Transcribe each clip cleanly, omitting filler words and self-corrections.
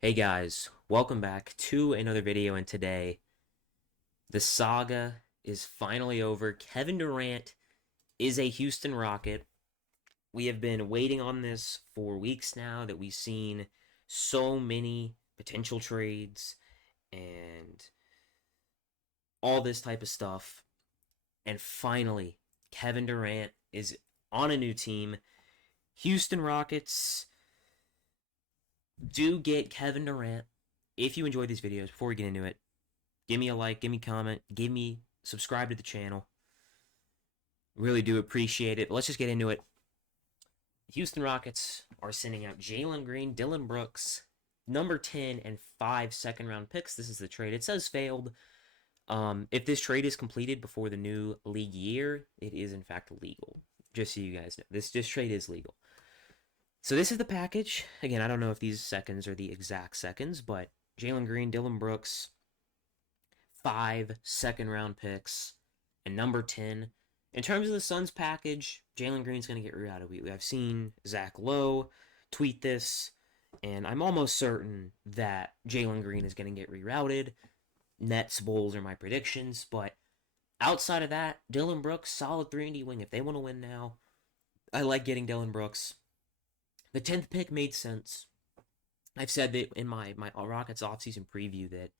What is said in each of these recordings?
Hey guys, welcome back to another video, and today the saga is finally over. Kevin Durant is a Houston Rocket. We have been waiting on this for weeks now that we've seen so many potential trades and all this type of stuff. And finally, Kevin Durant is on a new team. Houston Rockets do get Kevin Durant. If you enjoyed these videos, before we get into it, give me a like, give me a comment, subscribe to the channel. Really do appreciate it. But let's just get into it. Houston Rockets are sending out Jalen Green, Dylan Brooks, number 10, and 5 second round picks. This is the trade. It says failed. If this trade is completed before the new league year, it is in fact legal. Just so you guys know, this trade is legal. So this is the package. Again, I don't know if these seconds are the exact seconds, but Jalen Green, Dylan Brooks, 5 second round picks, and number 10. In terms of the Suns package, Jalen Green's going to get rerouted. I've seen Zach Lowe tweet this, and I'm almost certain that Jalen Green is going to get rerouted. Nets, Bulls are my predictions, but outside of that, Dylan Brooks, solid 3-and-D wing. If they want to win now, I like getting Dylan Brooks. The 10th pick made sense. I've said that in my Rockets offseason preview that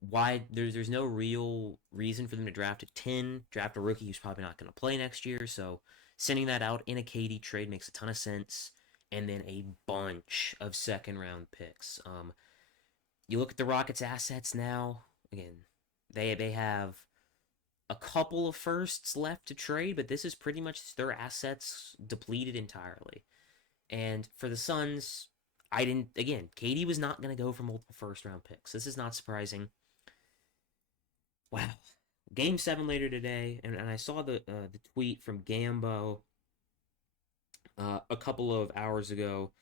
why there's no real reason for them to draft at 10, draft a rookie who's probably not going to play next year. So sending that out in a KD trade makes a ton of sense. And then a bunch of second round picks. You look at the Rockets' assets now. Again, they have a couple of firsts left to trade, but this is pretty much their assets depleted entirely. And for the Suns, I didn't. Again, KD was not going to go for multiple first round picks. This is not surprising. Wow. Game 7 later today, and I saw the tweet from Gambo a couple of hours ago,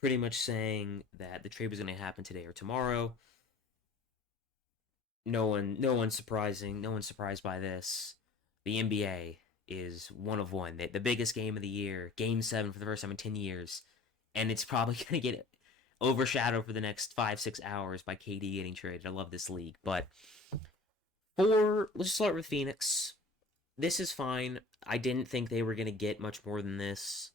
pretty much saying that the trade was going to happen today or tomorrow. No one's surprising. No one's surprised by this. The NBA is one of one. The biggest game of the year, Game 7 for the first time in 10 years, and it's probably going to get overshadowed for the next 5-6 hours by KD getting traded. I love this league, but let's start with Phoenix. This is fine. I didn't think they were going to get much more than this.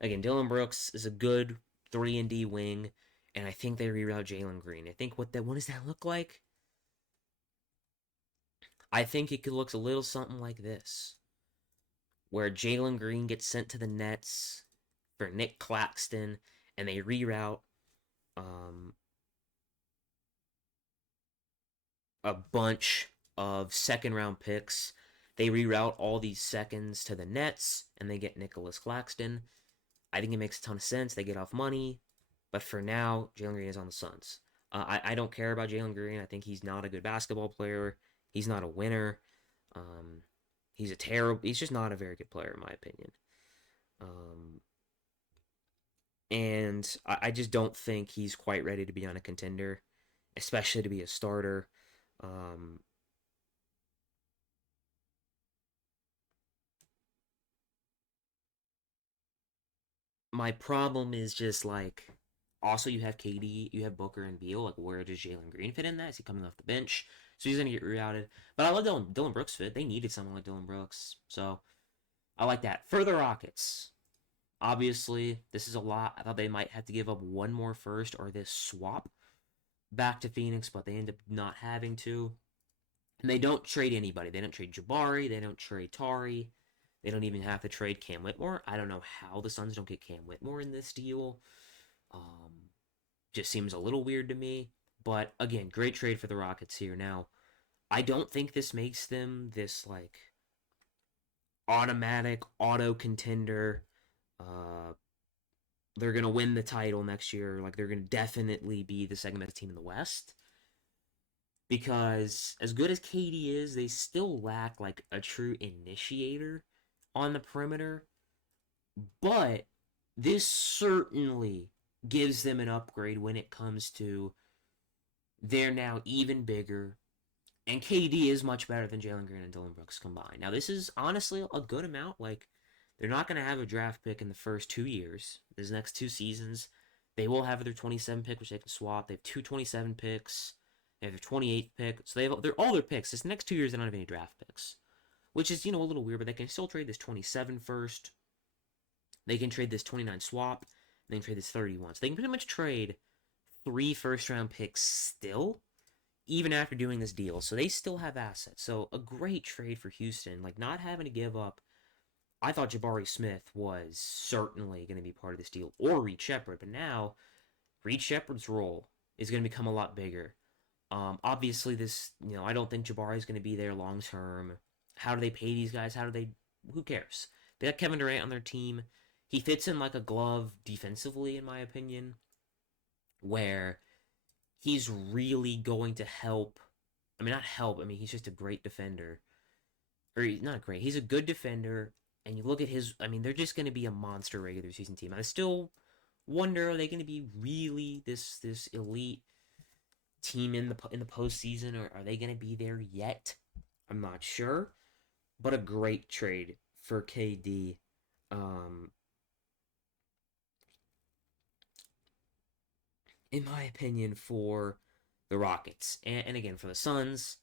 Again, Dylan Brooks is a good 3-and-D wing, and I think they reroute Jalen Green. I think what does that look like? I think it could look a little something like this, where Jalen Green gets sent to the Nets for Nick Claxton, and they reroute um, a bunch of second round picks. They reroute all these seconds to the Nets, and they get Nicholas Claxton. I think it makes a ton of sense. They get off money, but for now, Jalen Green is on the Suns. I don't care about Jalen Green. I think he's not a good basketball player. He's not a winner. Um, he's just not a very good player in my opinion. Um, and I just don't think he's quite ready to be on a contender, especially to be a starter. Um, my problem is just like, also you have KD, you have Booker and Beal. Like, where does Jalen Green fit in that? Is he coming off the bench? So he's gonna get rerouted. But I love Dylan Brooks fit. They needed someone like Dylan Brooks, so I like that. For the Rockets, obviously this is a lot. I thought they might have to give up one more first or this swap back to Phoenix, but they end up not having to. And they don't trade anybody. They don't trade Jabari. They don't trade Tari. They don't even have to trade Cam Whitmore. I don't know how the Suns don't get Cam Whitmore in this deal. Um, just seems a little weird to me. But again, great trade for the Rockets here. Now, I don't think this makes them this like automatic auto contender. Uh, they're gonna win the title next year. Like, they're gonna definitely be the second best team in the West. Because as good as KD is, they still lack like a true initiator on the perimeter. But this certainly gives them an upgrade when it comes to they're now even bigger. And KD is much better than Jalen Green and Dylan Brooks combined. Now, this is honestly a good amount. Like, they're not going to have a draft pick in the first 2 years. These next 2 seasons, They will have their 27 pick, which they can swap. They have two 27 picks. They have their 28th pick. So they're all their picks. This next 2 years, they don't have any draft picks, which is, a little weird, but they can still trade this 27 first. They can trade this 29 swap. They can trade this 31. So they can pretty much trade 3 first round picks still, even after doing this deal. So they still have assets. So a great trade for Houston, like not having to give up. I thought Jabari Smith was certainly going to be part of this deal, or Reed Shepard, but now Reed Shepard's role is going to become a lot bigger. Obviously, I don't think Jabari is going to be there long term. How do they pay these guys? Who cares? They got Kevin Durant on their team. He fits in like a glove defensively, in my opinion, where he's really going to help. I mean, not help. I mean, he's just a great defender. Or he's not great. He's a good defender. And you look at his. I mean, they're just going to be a monster regular season team. I still wonder, are they going to be really this elite team in the postseason, or are they going to be there yet? I'm not sure. But a great trade for KD. Um, in my opinion, for the Rockets. And again, for the Suns,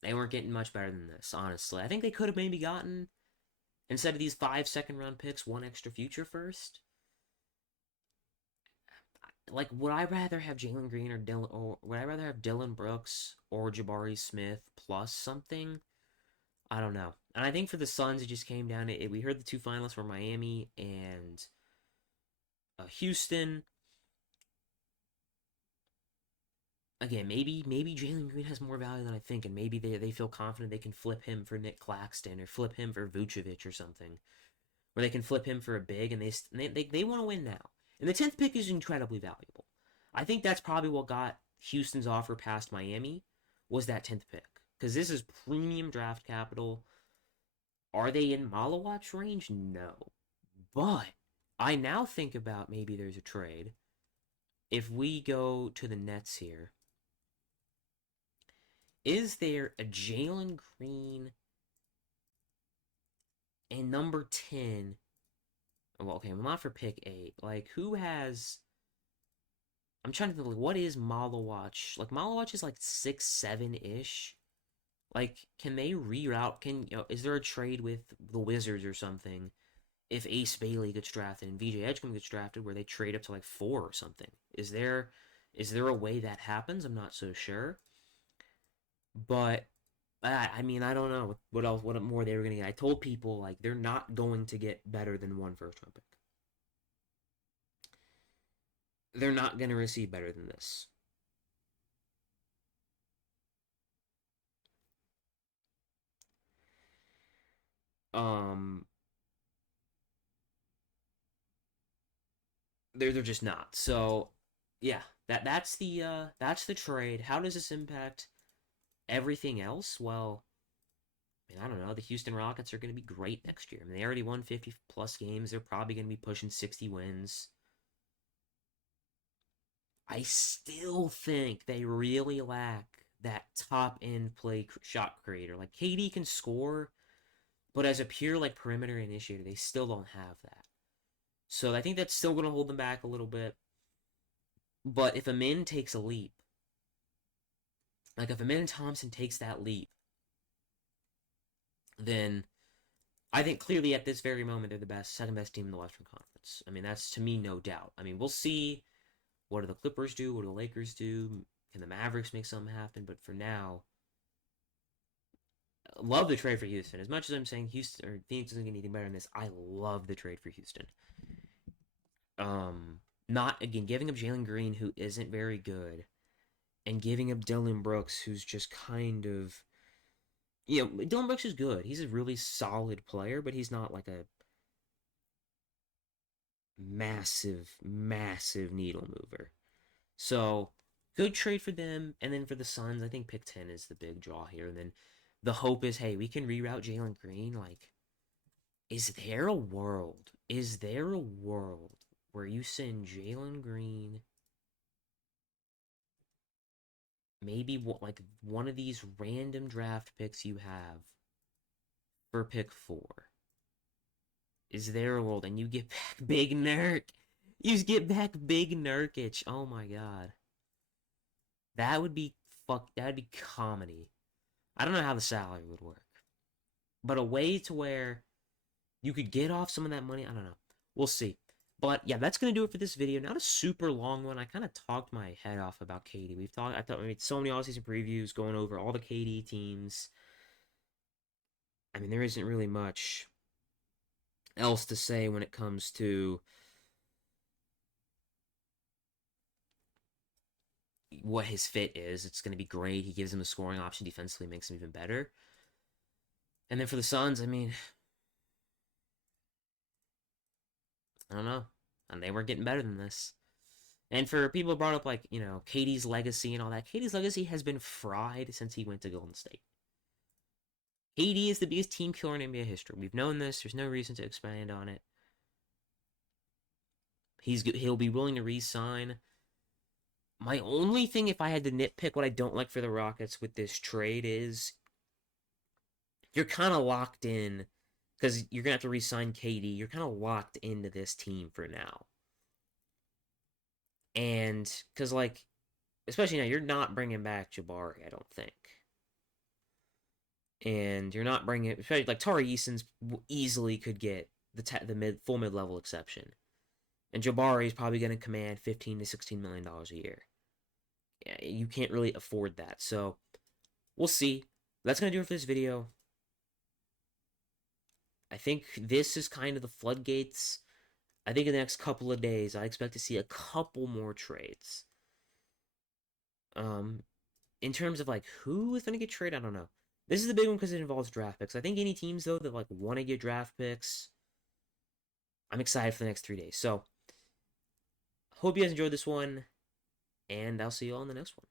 they weren't getting much better than this, honestly. I think they could have maybe gotten, instead of these 5 second round picks, one extra future first. Like, would I rather have Jalen Green or would I rather have Dillon Brooks or Jabari Smith plus something? I don't know. And I think for the Suns, it just came down to it. We heard the two finalists were Miami and Houston. Again, maybe Jalen Green has more value than I think, and maybe they feel confident they can flip him for Nick Claxton or flip him for Vucevic or something, where they can flip him for a big, and they want to win now. And the 10th pick is incredibly valuable. I think that's probably what got Houston's offer past Miami, was that 10th pick, because this is premium draft capital. Are they in Malawatch range? No, but I now think about maybe there's a trade. If we go to the Nets here, is there a Jalen Green and number 10? Well, okay, well, not for pick 8. Like, who has. I'm trying to think, like, what is Malawatch? Like, Malawatch is like 6'7 ish. Like, can they reroute? Is there a trade with the Wizards or something if Ace Bailey gets drafted and VJ Edgecombe gets drafted where they trade up to like 4 or something? Is there a way that happens? I'm not so sure. But I mean, I don't know what else, what more they were gonna get. I told people like they're not going to get better than one first round pick. They're not gonna receive better than this. Um, they're just not. So, yeah, that's the trade. How does this impact everything else? Well, I mean, I don't know. The Houston Rockets are going to be great next year. I mean, they already won 50 plus games. They're probably going to be pushing 60 wins. I still think they really lack that top end play shot creator. Like KD can score, but as a pure like perimeter initiator, they still don't have that. So I think that's still going to hold them back a little bit. But if a Min takes a leap, like if a Min Thompson takes that leap, then I think clearly at this very moment they're the second best team in the Western Conference. I mean, that's to me no doubt. I mean, we'll see. What do the Clippers do? What do the Lakers do? Can the Mavericks make something happen? But for now, love the trade for Houston. As much as I'm saying Houston or Phoenix isn't getting anything better than this, I love the trade for Houston. Not again giving up Jalen Green, who isn't very good, and giving up Dillon Brooks, who's just kind of, Dillon Brooks is good. He's a really solid player, but he's not like a massive, massive needle mover. So good trade for them, and then for the Suns, I think pick 10 is the big draw here. And then the hope is, hey, we can reroute Jalen Green. Like, is there a world? Is there a world where you send Jalen Green, maybe like one of these random draft picks you have for pick 4? Is there a world and you get back Big Nurk? You get back Big Nurkic. Oh my god. That would be that'd be comedy. I don't know how the salary would work. But a way to where you could get off some of that money, I don't know. We'll see. But yeah, that's gonna do it for this video. Not a super long one. I kind of talked my head off about KD. I thought we made so many offseason previews going over all the KD teams. I mean, there isn't really much else to say when it comes to what his fit is. It's going to be great. He gives him a scoring option defensively, makes him even better. And then for the Suns, I mean, I don't know. And they were getting better than this. And for people who brought up, like, KD's legacy and all that, KD's legacy has been fried since he went to Golden State. KD is the biggest team killer in NBA history. We've known this. There's no reason to expand on it. He'll be willing to re-sign. My only thing, if I had to nitpick what I don't like for the Rockets with this trade, is you're kind of locked in because you're going to have to re-sign KD. You're kind of locked into this team for now. And because, like, especially now, you're not bringing back Jabari, I don't think. And you're not bringing, especially like Tari Eason's easily could get the full mid level exception, and Jabari is probably going to command $15 to $16 million a year. Yeah, you can't really afford that. So we'll see. That's going to do it for this video. I think this is kind of the floodgates. I think in the next couple of days, I expect to see a couple more trades. In terms of like who is going to get traded, I don't know. This is the big one because it involves draft picks. I think any teams though that like want to get draft picks, I'm excited for the next 3 days. So hope you guys enjoyed this one, and I'll see you all in the next one.